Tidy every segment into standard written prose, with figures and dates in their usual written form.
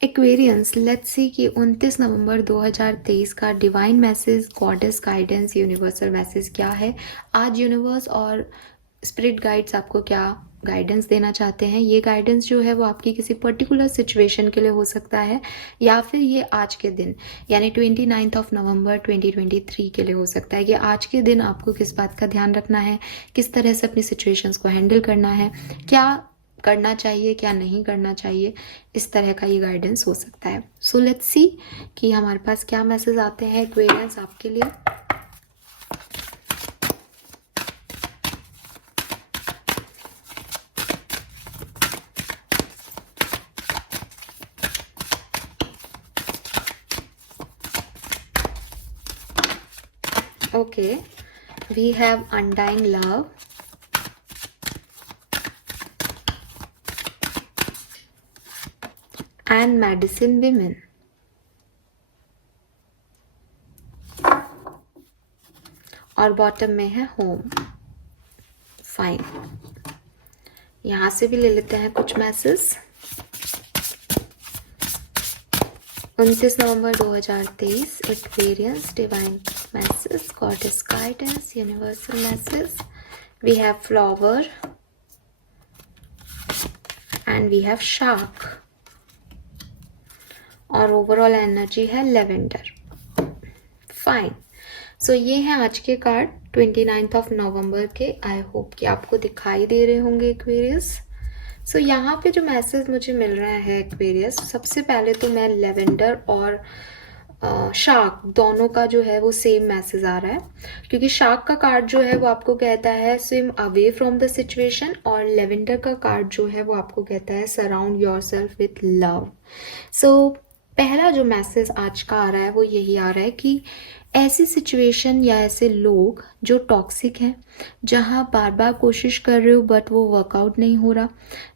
Aquarians, let's see कि 29 नवंबर 2023 का divine message, goddess guidance, universal message क्या है। आज यूनिवर्स और स्पिरिट गाइड्स आपको क्या गाइडेंस देना चाहते हैं। ये गाइडेंस जो है वो आपकी किसी पर्टिकुलर सिचुएशन के लिए हो सकता है, या फिर ये आज के दिन यानी 29 नवंबर 2023 के लिए हो सकता है कि आज के दिन आपको किस बात का ध्यान रखना है, किस तरह से अपनी सिचुएशंस को हैंडल करना है, क्या करना चाहिए क्या नहीं करना चाहिए। इस तरह का ये गाइडेंस हो सकता है। सो लेट्स सी कि हमारे पास क्या मैसेज आते हैं एक्वेरियंस आपके लिए। Okay, we have undying love, and medicine women. और बॉटम में है होम। फाइन, यहां से भी ले लेते हैं कुछ मैसेज। 29 नवंबर 2023, Aquarians, divine message, goddess guidance, universal message. We have flower and we have shark, और ओवरऑल एनर्जी है लेवेंडर। फाइन, सो ये हैं आज के कार्ड 29 नवंबर के। आई होप कि आपको दिखाई दे रहे होंगे एक्वेरियस। सो यहाँ पे जो मैसेज मुझे मिल रहा है एक्वेरियस, सबसे पहले तो मैं लेवेंडर और शार्क दोनों का जो है वो सेम मैसेज आ रहा है, क्योंकि शार्क का कार्ड जो है वो आपको कहता है swim away from the situation, और लेवेंडर का कार्ड जो है वो आपको कहता है surround yourself with love. So पहला जो मैसेज आज का आ रहा है वो यही आ रहा है कि ऐसी सिचुएशन या ऐसे लोग जो टॉक्सिक हैं, जहां बार बार कोशिश कर रहे हो बट वो वर्कआउट नहीं हो रहा,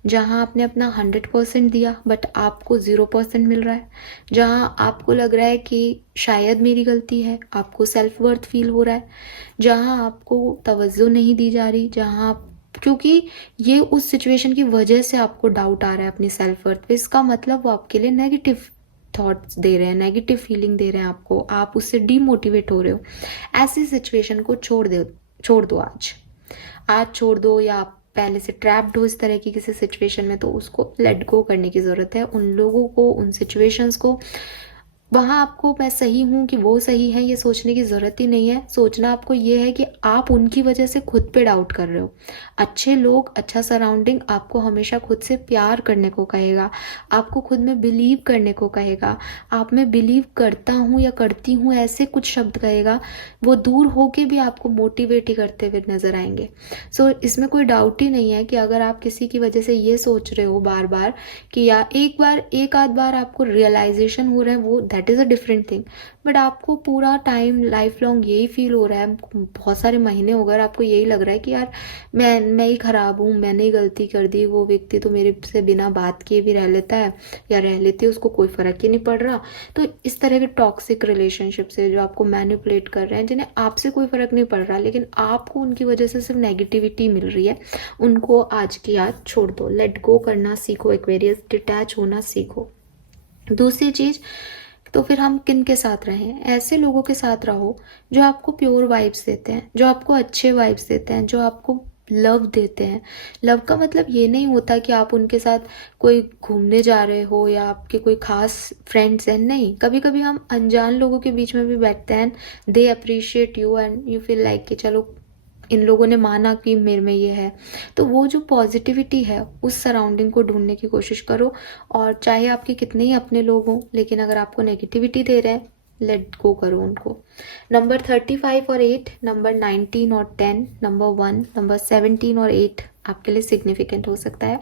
जहां आपने अपना 100% दिया बट आपको 0% मिल रहा है, जहां आपको लग रहा है कि शायद मेरी गलती है, आपको सेल्फ वर्थ फील हो रहा है, जहां आपको तवज्जो नहीं दी जा रही, जहां क्योंकि ये उस सिचुएशन की वजह से आपको डाउट आ रहा है अपनी सेल्फ वर्थ पे। इसका मतलब वो आपके लिए नेगेटिव थॉट्स दे रहे हैं, नेगेटिव फीलिंग दे रहे हैं आपको, आप उससे डीमोटिवेट हो रहे हो। ऐसी सिचुएशन को छोड़ दो आज छोड़ दो, या आप पहले से ट्रैप्ड हो इस तरह की किसी सिचुएशन में, तो उसको लेट गो करने की ज़रूरत है। उन लोगों को, उन सिचुएशंस को, वहाँ आपको मैं सही हूँ कि वो सही है ये सोचने की ज़रूरत ही नहीं है। सोचना आपको ये है कि आप उनकी वजह से खुद पे डाउट कर रहे हो। अच्छे लोग, अच्छा सराउंडिंग आपको हमेशा खुद से प्यार करने को कहेगा, आपको खुद में बिलीव करने को कहेगा, आप में बिलीव करता हूँ या करती हूँ ऐसे कुछ शब्द कहेगा। वो दूर होके भी आपको मोटिवेट ही करते हुए नज़र आएंगे। सो इसमें कोई डाउट ही नहीं है कि अगर आप किसी की वजह से ये सोच रहे हो बार बार कि या एक आध बार आपको रियलाइजेशन हो रहा है, वो that is a different thing. But आपको पूरा टाइम लाइफ लॉन्ग यही फील हो रहा है, बहुत सारे महीने हो गए, आपको यही लग रहा है कि यार मैं ही खराब हूँ, मैंने ही गलती कर दी, वो व्यक्ति तो मेरे से बिना बात किए भी रह लेता है या रह लेती है, उसको कोई फ़र्क ही नहीं पड़ रहा। तो इस तरह के टॉक्सिक रिलेशनशिप से जो आपको मैनिपुलेट कर रहे हैं, जिन्हें आपसे कोई फ़र्क नहीं पड़ रहा लेकिन आपको उनकी वजह से सिर्फ नेगेटिविटी मिल रही है, उनको आज की आज छोड़ दो। लेट गो करना सीखो एक्वेरियस, डिटैच होना सीखो। दूसरी चीज़, तो फिर हम किन के साथ रहें? ऐसे लोगों के साथ रहो जो आपको प्योर वाइब्स देते हैं, जो आपको अच्छे वाइब्स देते हैं, जो आपको लव देते हैं। लव का मतलब ये नहीं होता कि आप उनके साथ कोई घूमने जा रहे हो या आपके कोई खास फ्रेंड्स हैं, नहीं। कभी कभी हम अनजान लोगों के बीच में भी बैठते हैं, they appreciate you and you feel like कि चलो इन लोगों ने माना कि मेरे में ये है। तो वो जो पॉजिटिविटी है उस सराउंडिंग को ढूंढने की कोशिश करो, और चाहे आपके कितने ही अपने लोग हों, लेकिन अगर आपको नेगेटिविटी दे रहे हैं, लेट गो करो उनको। नंबर 35 और 8, नंबर 19 और 10, नंबर 1, नंबर 17 और 8 आपके लिए सिग्निफिकेंट हो सकता है।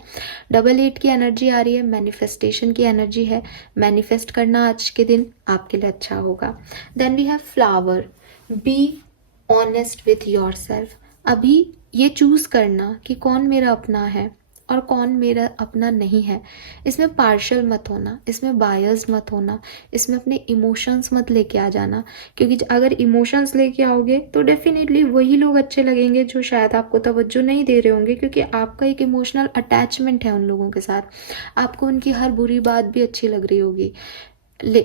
88 की एनर्जी आ रही है, मैनिफेस्टेशन की एनर्जी है। मैनिफेस्ट करना आज के दिन आपके लिए अच्छा होगा। Then we have flower, be honest with yourself. अभी ये चूज करना कि कौन मेरा अपना है, और कौन मेरा अपना नहीं है। इसमें पार्शियल मत होना, इसमें बायस मत होना, इसमें अपने इमोशंस मत लेके आ जाना, क्योंकि अगर इमोशंस लेके आओगे तो डेफिनेटली वही लोग अच्छे लगेंगे जो शायद आपको तवज्जो नहीं दे रहे होंगे, क्योंकि आपका एक इमोशनल अटैचमेंट है उन लोगों के साथ। आपको उनकी हर बुरी बात भी अच्छी लग रही होगी।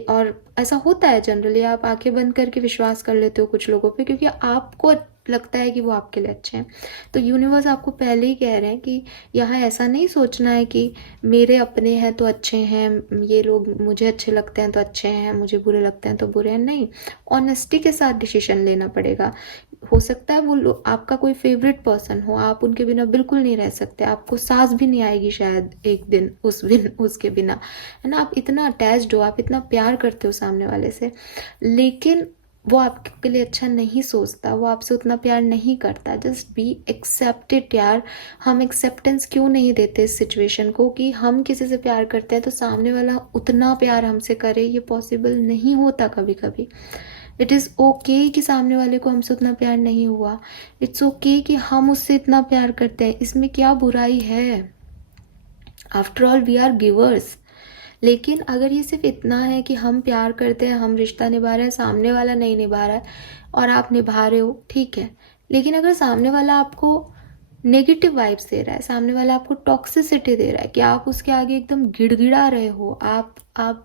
और ऐसा होता है जनरली, आप आंखें बंद करके विश्वास कर लेते हो कुछ लोगों पे, क्योंकि आपको लगता है कि वो आपके लिए अच्छे हैं। तो यूनिवर्स आपको पहले ही कह रहे हैं कि यहाँ ऐसा नहीं सोचना है कि मेरे अपने हैं तो अच्छे हैं, ये लोग मुझे अच्छे लगते हैं तो अच्छे हैं, मुझे बुरे लगते हैं तो बुरे हैं। नहीं, ऑनेस्टी के साथ डिसीजन लेना पड़ेगा। हो सकता है वो लोग आपका कोई फेवरेट पर्सन हो, आप उनके बिना बिल्कुल नहीं रह सकते, आपको सांस भी नहीं आएगी शायद एक दिन उसके बिना, है ना। आप इतना अटैच्ड हो, आप इतना प्यार करते हो सामने वाले से, लेकिन वो आपके लिए अच्छा नहीं सोचता, वो आपसे उतना प्यार नहीं करता। जस्ट बी एक्सेप्टेड यार। हम एक्सेप्टेंस क्यों नहीं देते इस सिचुएशन को कि हम किसी से प्यार करते हैं तो सामने वाला उतना प्यार हमसे करे? ये पॉसिबल नहीं होता कभी कभी। इट इज़ ओके कि सामने वाले को हमसे उतना प्यार नहीं हुआ, इट्स ओके कि हम उससे इतना प्यार करते हैं, इसमें क्या बुराई है? After all we are givers. लेकिन अगर ये सिर्फ इतना है कि हम प्यार करते हैं, हम रिश्ता निभा रहे हैं, सामने वाला नहीं निभा रहा है और आप निभा रहे हो, ठीक है। लेकिन अगर सामने वाला आपको नेगेटिव वाइब्स दे रहा है, सामने वाला आपको टॉक्सिसिटी दे रहा है कि आप उसके आगे एकदम गिड़गिड़ा रहे हो, आप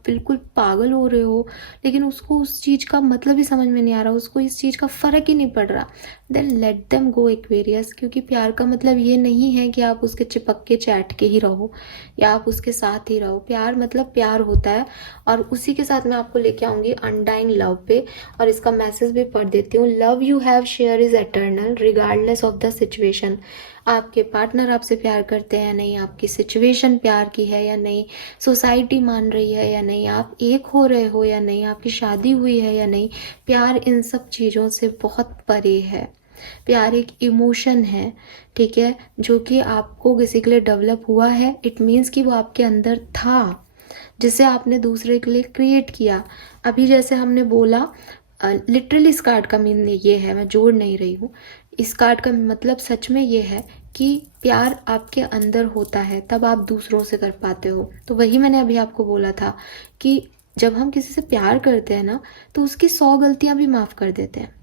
बिल्कुल पागल हो रहे हो, लेकिन उसको उस चीज़ का मतलब ही समझ में नहीं आ रहा, उसको इस चीज़ का फ़र्क ही नहीं पड़ रहा, then let them go Aquarius. क्योंकि प्यार का मतलब ये नहीं है कि आप उसके चिपक के चैट के ही रहो या आप उसके साथ ही रहो। प्यार मतलब प्यार होता है। और उसी के साथ मैं आपको लेके आऊँगी अनडाइंग लव पे, और इसका मैसेज भी पढ़ देती हूँ। Love you have share is eternal regardless of the situation. आपके पार्टनर आपसे प्यार करते हैं या नहीं, आपकी सिचुएशन प्यार की है या नहीं, सोसाइटी मान रही है या नहीं, आप एक हो रहे हो या नहीं, आपकी शादी हुई है या नहीं, प्यार इन सब चीज़ों से बहुत परे है। प्यार एक इमोशन है, ठीक है, जो कि आपको किसी के लिए डेवलप हुआ है। इट मीन्स कि वो आपके अंदर था, जिसे आपने दूसरे के लिए क्रिएट किया। अभी जैसे हमने बोला, लिटरली इस कार्ड का मीन ये है, मैं जोड़ नहीं रही हूँ, इस कार्ड का मतलब सच में ये है कि प्यार आपके अंदर होता है तब आप दूसरों से कर पाते हो। तो वही मैंने अभी आपको बोला था कि जब हम किसी से प्यार करते हैं ना, तो उसकी 100 गलतियां भी माफ़ कर देते हैं,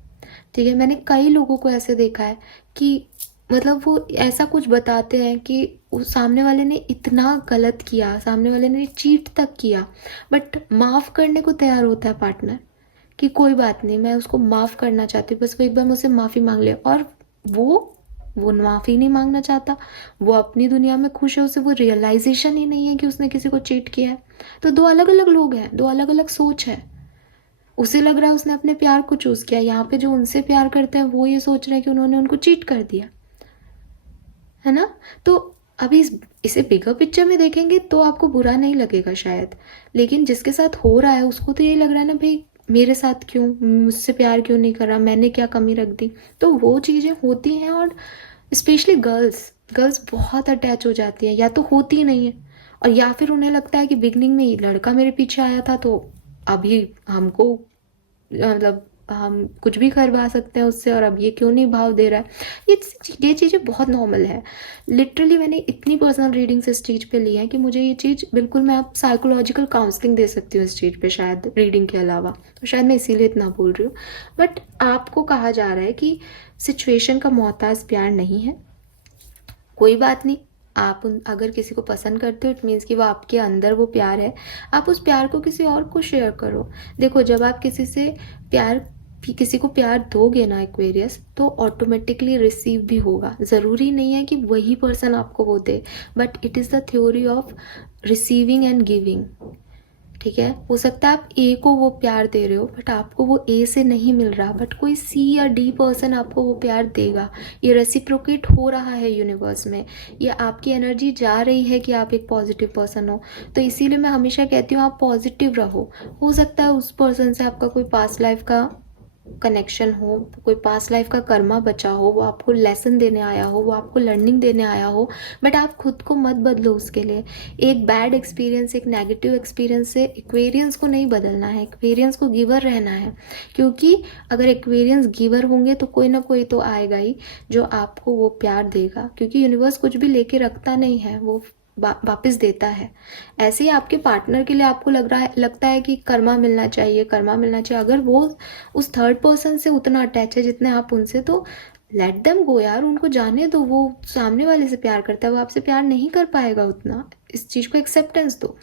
ठीक है। मैंने कई लोगों को ऐसे देखा है कि मतलब वो ऐसा कुछ बताते हैं कि उस सामने वाले ने इतना गलत किया, सामने वाले ने चीट तक किया, बट माफ़ करने को तैयार होता है पार्टनर कि कोई बात नहीं, मैं उसको माफ़ करना चाहती हूँ, बस वो एक बार मुझसे माफ़ी मांग ले। और वो माफ़ी नहीं मांगना चाहता, वो अपनी दुनिया में खुश है, उसे वो रियलाइजेशन ही नहीं है कि उसने किसी को चीट किया है। तो दो अलग अलग लोग हैं, दो अलग अलग सोच है। उसे लग रहा है उसने अपने प्यार को चूज़ किया, यहाँ पे जो उनसे प्यार करते हैं वो ये सोच रहे हैं कि उन्होंने उनको चीट कर दिया, है ना। तो अभी इसे बिगर पिक्चर में देखेंगे तो आपको बुरा नहीं लगेगा शायद, लेकिन जिसके साथ हो रहा है उसको तो यही लग रहा है ना, भाई मेरे साथ क्यों, मुझसे प्यार क्यों नहीं कर रहा, मैंने क्या कमी रख दी। तो वो चीज़ें होती हैं, और स्पेशली गर्ल्स बहुत अटैच हो जाती हैं, या तो होती नहीं है, और या फिर उन्हें लगता है कि बिगनिंग में ये लड़का मेरे पीछे आया था तो अभी हमको मतलब हम कुछ भी करवा सकते हैं उससे, और अब ये क्यों नहीं भाव दे रहा है। ये चीज़ें बहुत नॉर्मल है। लिटरली मैंने इतनी पर्सनल रीडिंग्स इस चीज़ पे ली है कि मुझे ये चीज़ बिल्कुल, मैं अब साइकोलॉजिकल काउंसलिंग दे सकती हूँ इस चीज़ पे शायद रीडिंग के अलावा, तो शायद मैं इसीलिए इतना बोल रही हूँ। बट आपको कहा जा रहा है कि सिचुएशन का मोहताज प्यार नहीं है। कोई बात नहीं, आप अगर किसी को पसंद करते हो, इट मीन्स कि वो आपके अंदर वो प्यार है, आप उस प्यार को किसी और को शेयर करो। देखो, जब आप किसी को प्यार दोगे ना एक्वेरियस, तो ऑटोमेटिकली रिसीव भी होगा। ज़रूरी नहीं है कि वही पर्सन आपको वो दे, but it is the theory of receiving and giving, ठीक है। हो सकता है आप ए को वो प्यार दे रहे हो, बट आपको वो ए से नहीं मिल रहा, बट कोई सी या डी पर्सन आपको वो प्यार देगा। ये रेसिप्रोकेट हो रहा है यूनिवर्स में, ये आपकी एनर्जी जा रही है कि आप एक पॉजिटिव पर्सन हो। तो इसीलिए मैं हमेशा कहती हूँ आप पॉजिटिव रहो। हो सकता है उस पर्सन से आपका कोई पास्ट लाइफ का कनेक्शन हो, कोई पास्ट लाइफ का कर्मा बचा हो, वो आपको लेसन देने आया हो, वो आपको लर्निंग देने आया हो, बट आप खुद को मत बदलो उसके लिए। एक बैड एक्सपीरियंस, एक नेगेटिव एक्सपीरियंस से एक्वेरियंस को नहीं बदलना है, एक्वेरियंस को गिवर रहना है। क्योंकि अगर एक्वेरियंस गिवर होंगे तो कोई ना कोई तो आएगा ही जो आपको वो प्यार देगा, क्योंकि यूनिवर्स कुछ भी लेके रखता नहीं है, वो वापस देता है। ऐसे ही आपके पार्टनर के लिए आपको लगता है कि कर्मा मिलना चाहिए, कर्मा मिलना चाहिए, अगर वो उस थर्ड पर्सन से उतना अटैच है जितने आप उनसे, तो लेट देम गो यार, उनको जाने दो। वो सामने वाले से प्यार करता है, वो आपसे प्यार नहीं कर पाएगा उतना। इस चीज़ को एक्सेप्टेंस दो।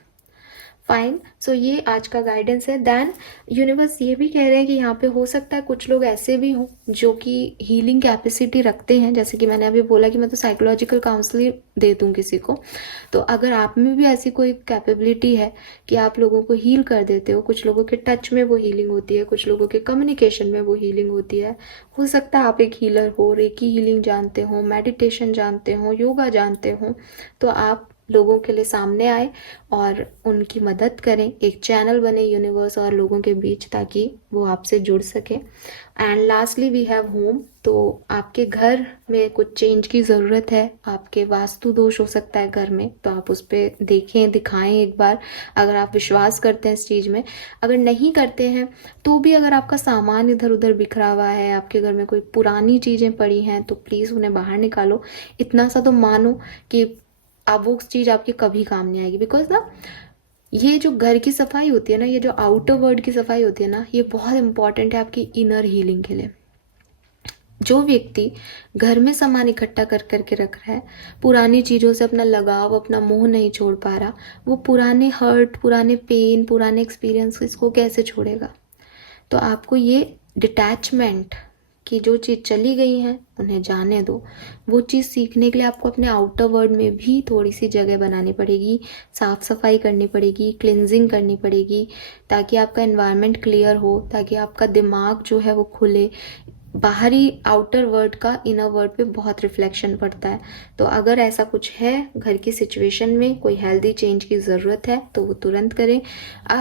फाइन। सो ये आज का गाइडेंस है। दैन यूनिवर्स ये भी कह रहे हैं कि यहाँ पे हो सकता है कुछ लोग ऐसे भी हों जो कि हीलिंग कैपेसिटी रखते हैं, जैसे कि मैंने अभी बोला कि मैं तो साइकोलॉजिकल काउंसलिंग दे दूँ किसी को। तो अगर आप में भी ऐसी कोई कैपेबिलिटी है कि आप लोगों को हील कर देते हो, कुछ लोगों के टच में वो हीलिंग होती है, कुछ लोगों के कम्युनिकेशन में वो हीलिंग होती है, हो सकता है आप एक हीलर हो, रेकी हीलिंग जानते हो, मेडिटेशन जानते हो, योगा जानते हो, तो आप लोगों के लिए सामने आए और उनकी मदद करें, एक चैनल बने यूनिवर्स और लोगों के बीच, ताकि वो आपसे जुड़ सके। And lastly we have home. तो आपके घर में कुछ चेंज की ज़रूरत है, आपके वास्तु दोष हो सकता है घर में, तो आप उस पर देखें, दिखाएं एक बार, अगर आप विश्वास करते हैं इस चीज़ में। अगर नहीं करते हैं तो भी, अगर आपका सामान इधर उधर बिखरा हुआ है, आपके घर में कोई पुरानी चीज़ें पड़ी हैं, तो प्लीज़ उन्हें बाहर निकालो। इतना सा तो मानो कि अब वो चीज़ आपके कभी काम नहीं आएगी। बिकॉज ना, ये जो घर की सफाई होती है ना, ये जो आउटर वर्ल्ड की सफाई होती है ना, ये बहुत इंपॉर्टेंट है आपकी इनर हीलिंग के लिए। जो व्यक्ति घर में सामान इकट्ठा कर करके रख रहा है, पुरानी चीज़ों से अपना लगाव, अपना मोह नहीं छोड़ पा रहा, वो पुराने हर्ट, पुराने पेन, पुराने एक्सपीरियंस इसको कैसे छोड़ेगा। तो आपको ये डिटैचमेंट, कि जो चीज़ चली गई हैं उन्हें जाने दो। वो चीज़ सीखने के लिए आपको अपने आउटर वर्ल्ड में भी थोड़ी सी जगह बनानी पड़ेगी, साफ़ सफाई करनी पड़ेगी, क्लिनजिंग करनी पड़ेगी, ताकि आपका एनवायरनमेंट क्लियर हो, ताकि आपका दिमाग जो है वो खुले। बाहरी आउटर वर्ल्ड का इनर वर्ल्ड पे बहुत रिफ्लेक्शन पड़ता है। तो अगर ऐसा कुछ है घर की सिचुएशन में, कोई हेल्दी चेंज की ज़रूरत है, तो वो तुरंत करें।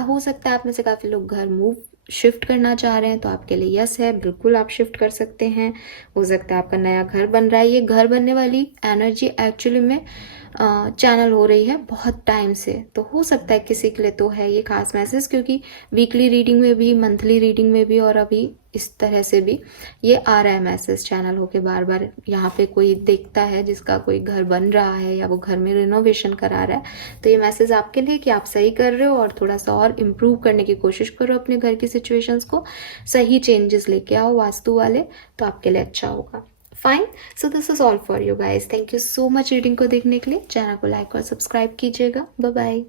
हो सकता है आप में से काफ़ी लोग घर मूव शिफ्ट करना चाह रहे हैं, तो आपके लिए यस है, बिल्कुल आप शिफ्ट कर सकते हैं। हो सकता है आपका नया घर बन रहा है, ये घर बनने वाली एनर्जी एक्चुअली में चैनल हो रही है बहुत टाइम से, तो हो सकता है किसी के लिए तो है ये खास मैसेज, क्योंकि वीकली रीडिंग में भी, मंथली रीडिंग में भी, और अभी इस तरह से भी ये आ रहा है मैसेज चैनल होके बार बार। यहाँ पे कोई देखता है जिसका कोई घर बन रहा है या वो घर में रिनोवेशन करा रहा है, तो ये मैसेज आपके लिए कि आप सही कर रहे हो और थोड़ा सा और इम्प्रूव करने की कोशिश करो अपने घर की सिचुएशंस को, सही चेंजेस लेके आओ वास्तु वाले, तो आपके लिए अच्छा होगा। Fine. So this is all for you guys. Thank you so much reading को देखने के लिए। चैनल को लाइक और सब्सक्राइब कीजिएगा। Bye bye.